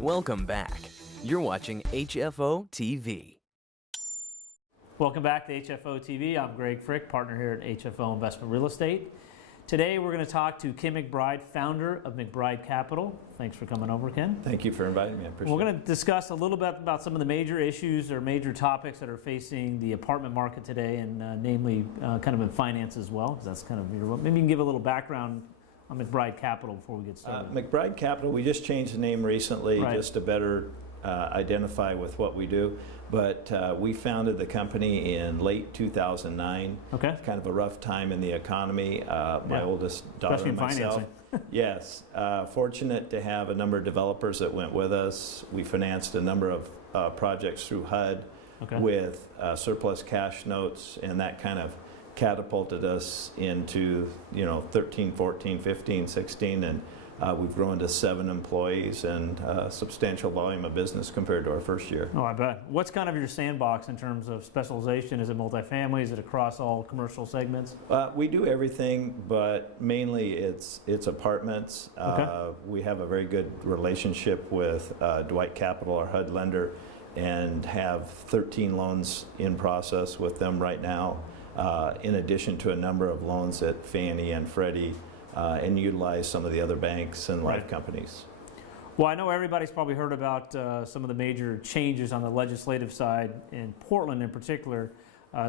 Welcome back. You're watching HFO-TV. Welcome back to HFO-TV. I'm Greg Frick, partner here at HFO Investment Real Estate. Today we're going to talk to Ken McBride, founder of McBride Capital. Thanks for coming over, Ken. Thank you for inviting me. I appreciate it. We're going to discuss a little bit about some of the major issues or major topics that are facing the apartment market today, and namely kind of in finance as well, because that's kind of your, maybe you can give a little background on McBride Capital before we get started. McBride Capital, we just changed the name recently just to better identify with what we do. But we founded the company in late 2009. Okay. Kind of a rough time in the economy. My oldest daughter Especially and myself. financing. Yes. Fortunate to have a number of developers that went with us. We financed a number of projects through HUD with surplus cash notes, and that kind of catapulted us into 13, 14, 15, 16, and we've grown to 7 employees and a substantial volume of business compared to our first year. Oh, I bet. What's kind of your sandbox in terms of specialization? Is it multifamily? Is it across all commercial segments? We do everything, but mainly it's apartments. We have a very good relationship with Dwight Capital, our HUD lender, and have 13 loans in process with them right now, in addition to a number of loans at Fannie and Freddie, and utilize some of the other banks and life companies. Well, I know everybody's probably heard about some of the major changes on the legislative side. In Portland in particular,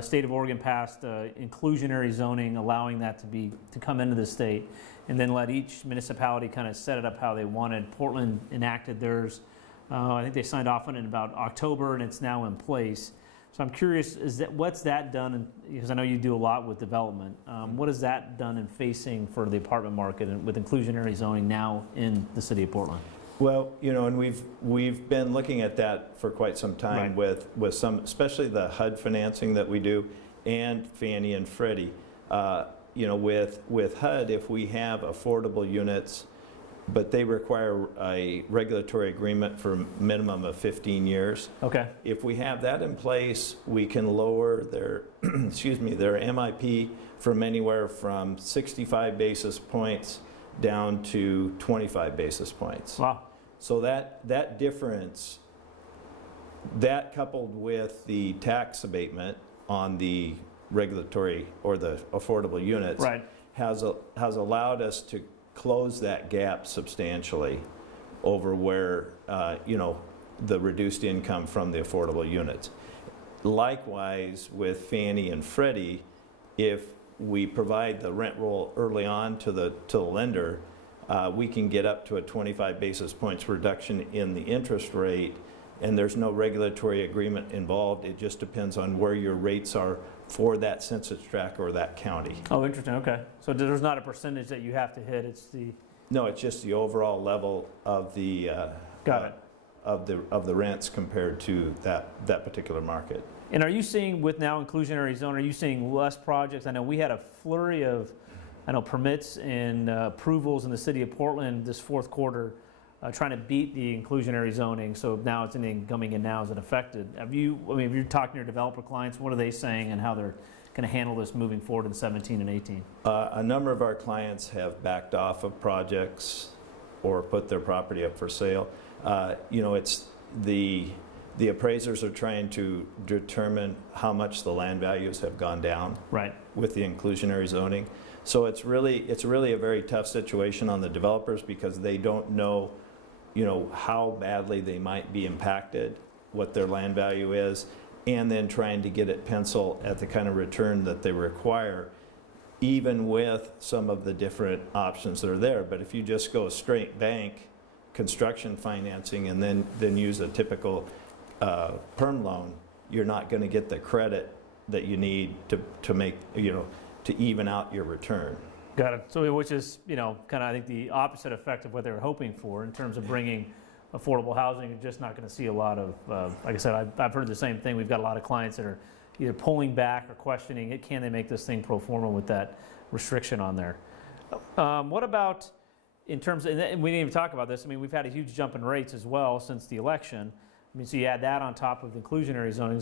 state of Oregon passed inclusionary zoning, allowing that to come into the state, and then let each municipality kind of set it up how they wanted. Portland enacted theirs. I think they signed off on it in about October, and it's now in place. So I'm curious, what's that done, because I know you do a lot with development, what has that done in facing for the apartment market and with inclusionary zoning now in the city of Portland? Well, and we've been looking at that for quite some time with some, especially the HUD financing that we do, and Fannie and Freddie. With HUD, if we have affordable units, but they require a regulatory agreement for a minimum of 15 years. Okay. If we have that in place, we can lower their, their MIP from anywhere from 65 basis points down to 25 basis points. Wow. So that difference, that coupled with the tax abatement on the regulatory or the affordable units, has allowed us to close that gap substantially over where the reduced income from the affordable units. Likewise with Fannie and Freddie, if we provide the rent roll early on to the lender, we can get up to a 25 basis points reduction in the interest rate, and there's no regulatory agreement involved. It just depends on where your rates are for that census tract or that county. Oh, interesting. Okay. So there's not a percentage that you have to hit. It's the No, it's just the overall level of the of the rents compared to that particular market. And are you seeing, with now inclusionary zone, are you seeing less projects? I know we had a flurry of permits and approvals in the city of Portland this fourth quarter, trying to beat the inclusionary zoning. So now it's coming in now. Is it affected? If you're talking to your developer clients, what are they saying and how they're going to handle this moving forward in 17 and 18? A number of our clients have backed off of projects or put their property up for sale. It's the appraisers are trying to determine how much the land values have gone down with the inclusionary zoning. So it's really a very tough situation on the developers because they don't know how badly they might be impacted, what their land value is, and then trying to get it pencil at the kind of return that they require, even with some of the different options that are there. But if you just go straight bank construction financing and then use a typical perm loan, you're not going to get the credit that you need to make, to even out your return. Got it. So which is, kind of, I think, the opposite effect of what they were hoping for in terms of bringing affordable housing. You're just not going to see a lot of, like I said, I've heard the same thing. We've got a lot of clients that are either pulling back or questioning it. Can they make this thing pro forma with that restriction on there? What about in terms of, and we didn't even talk about this, we've had a huge jump in rates as well since the election. So you add that on top of inclusionary zoning.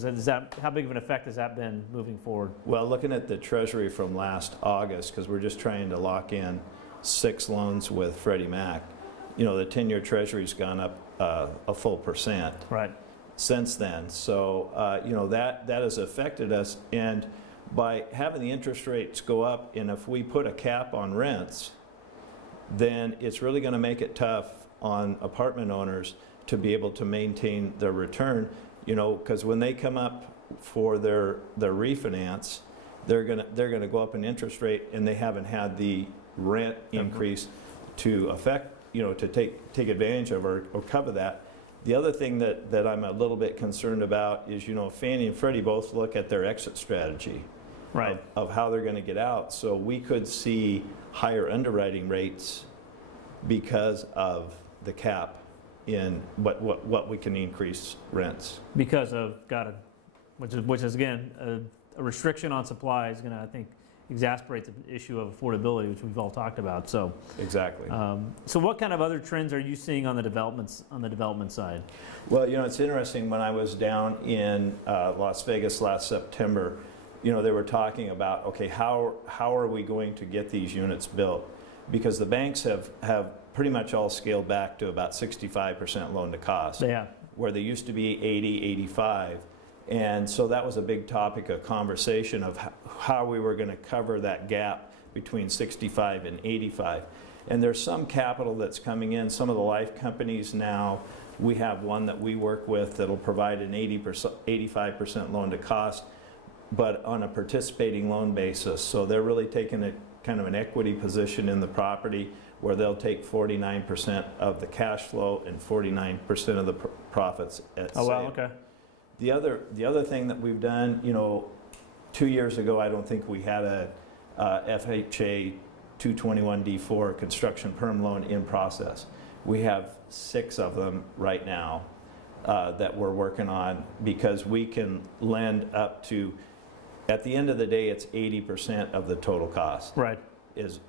How big of an effect has that been moving forward? Well, looking at the Treasury from last August, because we're just trying to lock in 6 loans with Freddie Mac, the 10-year Treasury's gone up a full percent Right. since then. So, that has affected us. And by having the interest rates go up, and if we put a cap on rents, then it's really going to make it tough on apartment owners to be able to maintain their return, because when they come up for their refinance, they're gonna go up in interest rate, and they haven't had the rent increase to affect, to take advantage of or cover that. The other thing that I'm a little bit concerned about is, Fannie and Freddie both look at their exit strategy. Right. Of how they're going to get out. So we could see higher underwriting rates because of the cap in what we can increase rents. Because of, which is again, a restriction on supply is going to, I think, exacerbate the issue of affordability, which we've all talked about. So Exactly. So what kind of other trends are you seeing on the development side? Well, it's interesting. When I was down in Las Vegas last September, they were talking about, okay, how are we going to get these units built? Because the banks have pretty much all scaled back to about 65% loan to cost. Yeah. Where they used to be 80, 85. And so that was a big topic of conversation of how we were going to cover that gap between 65 and 85. And there's some capital that's coming in. Some of the life companies now, we have one that we work with that'll provide an 85% loan to cost, but on a participating loan basis. So they're really taking a kind of an equity position in the property where they'll take 49% of the cash flow and 49% of the profits at sale. Oh, wow, okay. The other thing that we've done, 2 years ago, I don't think we had a FHA 221D4 construction perm loan in process. We have 6 of them right now that we're working on, because we can lend up to, at the end of the day, it's 80% of the total cost. Right.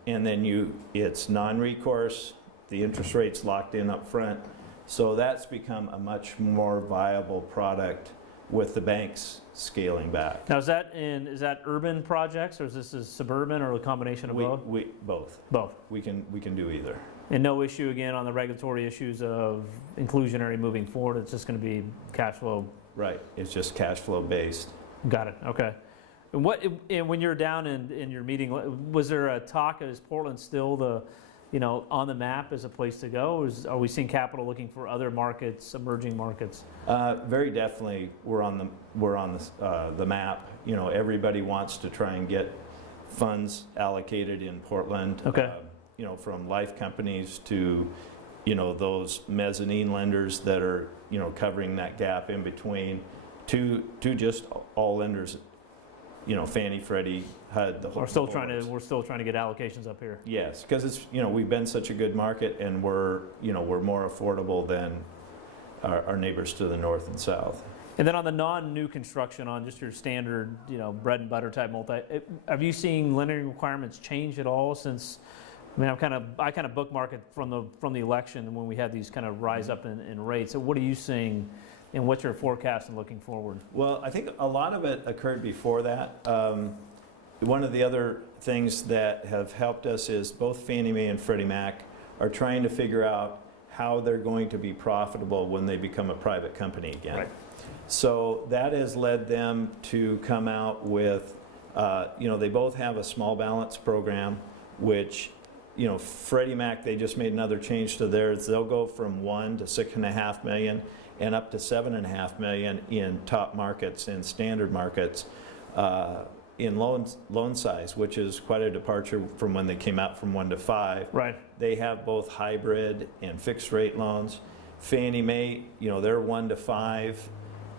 And then it's non-recourse, the interest rate's locked in up front. So that's become a much more viable product with the banks scaling back. Now, is that urban projects, or is this suburban, or a combination of both? Both. Both. We can do either. And no issue again on the regulatory issues of inclusionary moving forward. It's just going to be cash flow. Right. It's just cash flow based. Got it. Okay. And when you're down in your meeting, was there a talk? Is Portland still on the map as a place to go? Are we seeing capital looking for other markets, emerging markets? Very definitely, we're on the map. Everybody wants to try and get funds allocated in Portland. Okay. From life companies to, those mezzanine lenders that are, covering that gap in between, to just all lenders. Fannie, Freddie, HUD, the whole. We're still trying to get allocations up here. Yes, because it's we've been such a good market, and we're more affordable than our neighbors to the north and south. And then on the non-new construction, on just your standard, bread and butter type have you seen lending requirements change at all since? I mean, I kind of bookmark it from the election when we had these kind of rise up in rates. So what are you seeing? And what's your forecast and looking forward? Well, I think a lot of it occurred before that. One of the other things that have helped us is both Fannie Mae and Freddie Mac are trying to figure out how they're going to be profitable when they become a private company again. Right. So that has led them to come out with, they both have a small balance program, which, Freddie Mac, they just made another change to theirs. They'll go from 1 to 6.5 million. And up to 7.5 million in top markets and standard markets in loan size, which is quite a departure from when they came out from 1 to 5. Right. They have both hybrid and fixed rate loans. Fannie Mae, they're 1 to 5,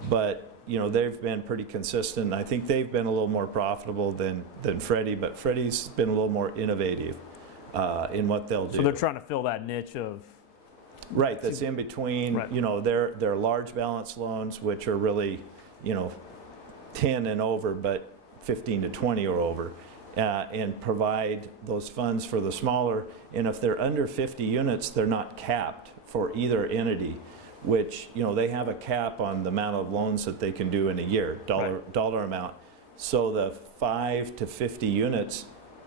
but they've been pretty consistent. I think they've been a little more profitable than Freddie, but Freddie's been a little more innovative in what they'll do. So they're trying to fill that niche of. Right, that's in between, right. They're large balance loans, which are really, 10 and over, but 15 to 20 or over, and provide those funds for the smaller. And if they're under 50 units, they're not capped for either entity, which, they have a cap on the amount of loans that they can do in a year, dollar amount. So the 5 to 50 units,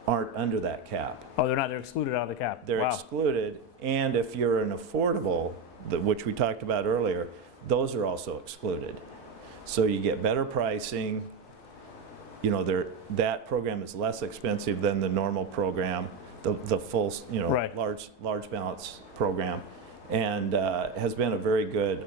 aren't under that cap. Oh, they're excluded out of the cap. They're Wow. excluded, and if you're an affordable, which we talked about earlier, those are also excluded. So you get better pricing. You know, that program is less expensive than the normal program, the full, you know, Right. large balance program, and has been a very good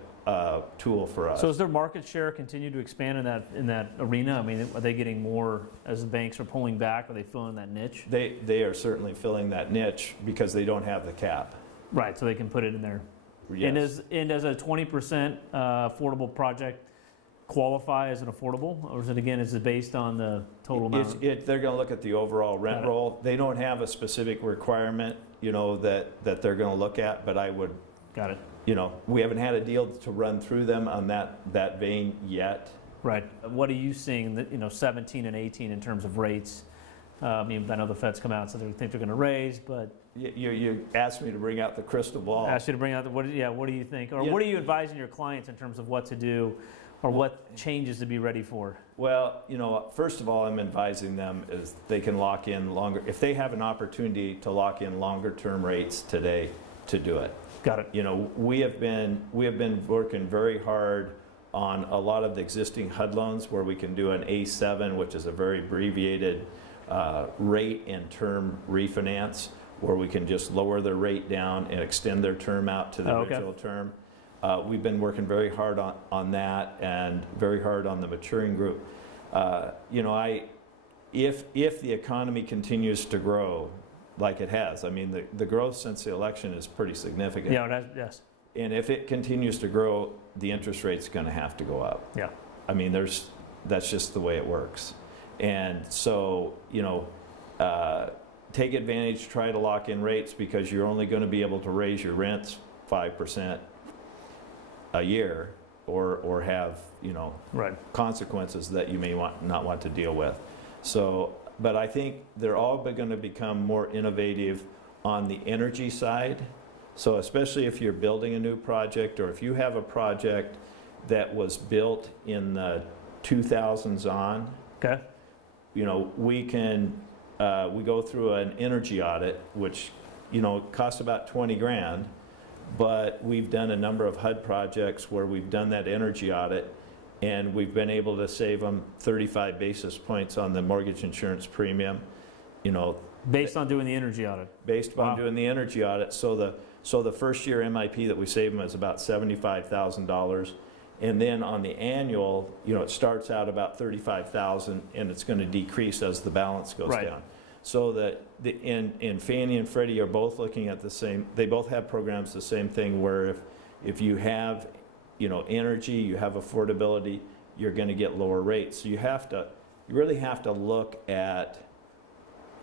tool for us. So is their market share continue to expand in that arena? I mean, are they getting more as the banks are pulling back? Are they filling that niche? They are certainly filling that niche because they don't have the cap. Right, so they can put it in there. Yes. And does a 20% affordable project qualify as an affordable, or is it based on the total amount? They're going to look at the overall rent roll. They don't have a specific requirement, you know, that they're going to look at, but I would, Got it. you know, we haven't had a deal to run through them on that vein yet. Right. What are you seeing that, 17 and 18 in terms of rates? I mean, I know the Fed's come out and said they think they're going to raise, but You asked me to bring out the crystal ball. I asked you to bring out what do you think, or Yeah. what are you advising your clients in terms of what to do, or what changes to be ready for? Well, you know, first of all, I'm advising them is they can lock in longer, if they have an opportunity to lock in longer term rates today, to do it. Got it. You know, we have been working very hard on a lot of the existing HUD loans where we can do an A7, which is a very abbreviated rate and term refinance, where we can just lower their rate down and extend their term out to the Oh, okay. original term. We've been working very hard on that and very hard on the maturing group. You know, if the economy continues to grow like it has, I mean, the growth since the election is pretty significant. Yeah, yes. And if it continues to grow, the interest rate's going to have to go up. Yeah. I mean, that's just the way it works. And so, you know, take advantage, try to lock in rates, because you're only going to be able to raise your rents 5% a year, or have, you know, Right. consequences that you may not want to deal with. So, but I think they're all going to become more innovative on the energy side. So especially if you're building a new project, or if you have a project that was built in the 2000s on, Okay. you know, we go through an energy audit, which, you know, costs about 20 grand, but we've done a number of HUD projects where we've done that energy audit, and we've been able to save them 35 basis points on the mortgage insurance premium, you know. Based on doing the energy audit. Based upon Wow. doing the energy audit. So the first year MIP that we save them is about $75,000. And then on the annual, you know, it starts out about $35,000, and it's going to decrease as the balance goes Right. down. So that and Fannie and Freddie are both looking at the same. They both have programs the same thing, where if you have, you know, energy, you have affordability, you're going to get lower rates. So you really have to look at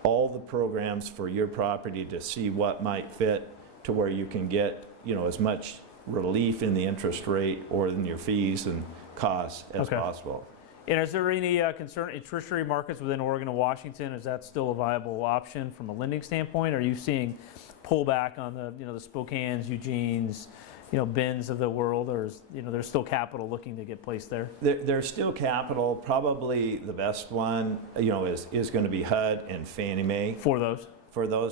all the programs for your property to see what might fit to where you can get, you know, as much relief in the interest rate or in your fees and costs as Okay. possible. And is there any concern in tertiary markets within Oregon and Washington? Is that still a viable option from a lending standpoint? Are you seeing pullback on the Spokanes, Eugenes, Bends of the world, or is, there's still capital looking to get placed there? There's still capital. Probably the best one, is going to be HUD and Fannie Mae. For those?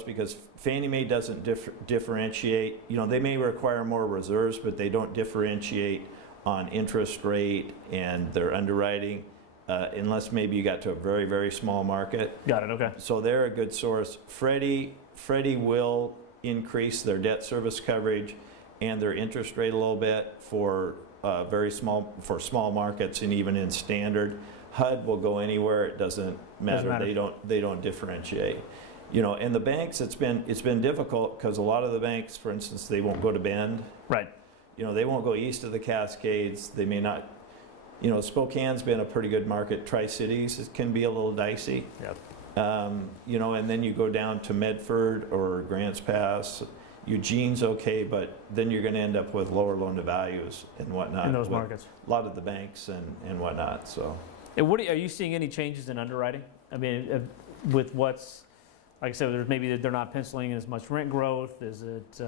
Because Fannie Mae doesn't differentiate. They may require more reserves, but they don't differentiate on interest rate and their underwriting, unless maybe you got to a very, very small market. Got it, okay. So they're a good source. Freddie will increase their debt service coverage and their interest rate a little bit for small markets and even in standard. HUD will go anywhere. It doesn't matter. They don't differentiate. And the banks, it's been difficult because a lot of the banks, for instance, they won't go to Bend. Right. They won't go east of the Cascades. They may not. Spokane's been a pretty good market. Tri-Cities, it can be a little dicey. Yep. And then you go down to Medford or Grants Pass. Eugene's okay, but then you're going to end up with lower loan to values and whatnot. In those markets. A lot of the banks and whatnot. So. And are you seeing any changes in underwriting? I mean, with what's, like I said, maybe they're not penciling in as much rent growth. Is it?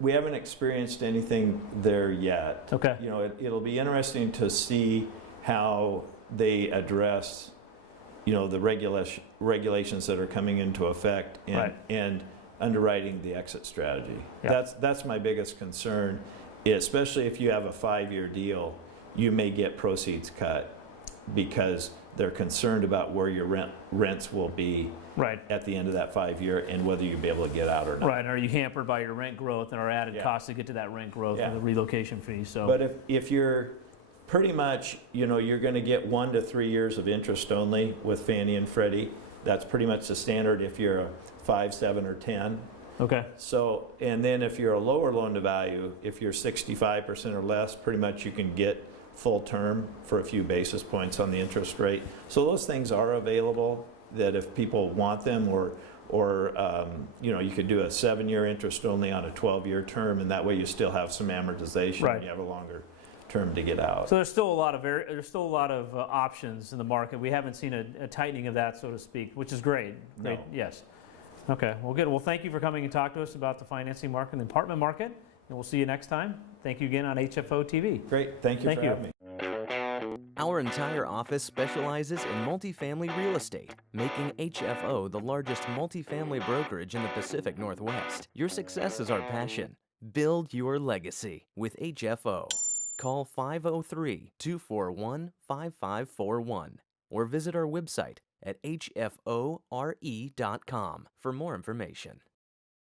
We haven't experienced anything there yet. Okay. It'll be interesting to see how they address the regulations that are coming into effect, and, Right. and underwriting the exit strategy. Yeah. That's my biggest concern, especially if you have a 5-year deal, you may get proceeds cut because they're concerned about where your rents will be Right. at the end of that 5-year and whether you'll be able to get out or not. Right, are you hampered by your rent growth and our added Yeah. costs to get to that rent growth Yeah. and the relocation fee, so. But if you're pretty much, you're going to get 1 to 3 years of interest only with Fannie and Freddie. That's pretty much the standard if you're a 5, 7, or 10. Okay, So, and then if you're a lower loan to value, if you're 65% or less, pretty much you can get full term for a few basis points on the interest rate. So those things are available that if people want them, or you could do a 7-year interest only on a 12-year term, and that way you still have some amortization. Right. And you have a longer term to get out. so there's still a lot of options in the market. We haven't seen a tightening of that, so to speak, which is great. Great, No. yes. Okay, well, good. Well, thank you for coming and talking to us about the financing market and the apartment market, and we'll see you next time. Thank you again on HFO-TV. Great, thank you Thank for you. having me. Our entire office specializes in multifamily real estate, making HFO the largest multifamily brokerage in the Pacific Northwest. Your success is our passion. Build your legacy with HFO. Call 503-241-5541 or visit our website at hfore.com for more information.